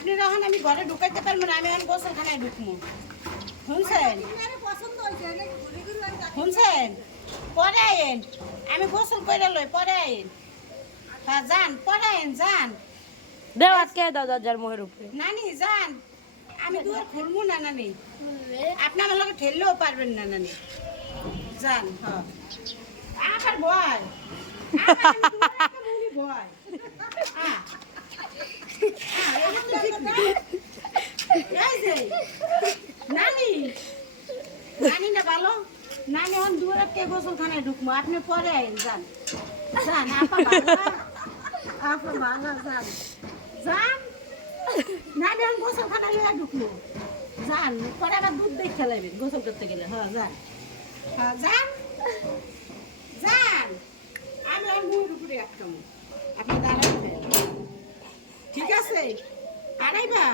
আপনি যখন আমি ঘরে ঢুকাইতে পারবো না, আমি এখন গোসলখানায় ঢুকবো। শুনছেন শুনছেন? পরে আইন, আমি গোসল করে লই, পরে আইন। হ্যাঁ যান, পরে আইন, যান। দেও আটকে দাও দরজার মোহের উপরে। নানি যান, আমি দুয়ার খুলবো না নানি, আপনি আমার লোকে ঠেললেও পারবেন না নানি, যান। হ্যাঁ আবার ভয়, আবার আমি দুয়ারে একটা মুড়ি ভয়। এটা তো ঠিক না। এই যে, নানি নানি না ভালো, নানি এখন দুয়ারে কে গোসলখানায় ঢুকবো, আপনি পরে আইন, যান। যান আপা ভালো, আপা ভালো, যান যান। নানি এখন গোসলখানায় লইয়া ঢুকলো, যান। পরে আবার দুধ দিয়ে খেলাবেন গোসল করতে গেলে। হ্যাঁ যান, হ্যাঁ যান, যান। আমি আর মুড়ির উপরে একদম, আপনি দাঁড়াবেন, ঠিক আছে? আড়াইবা।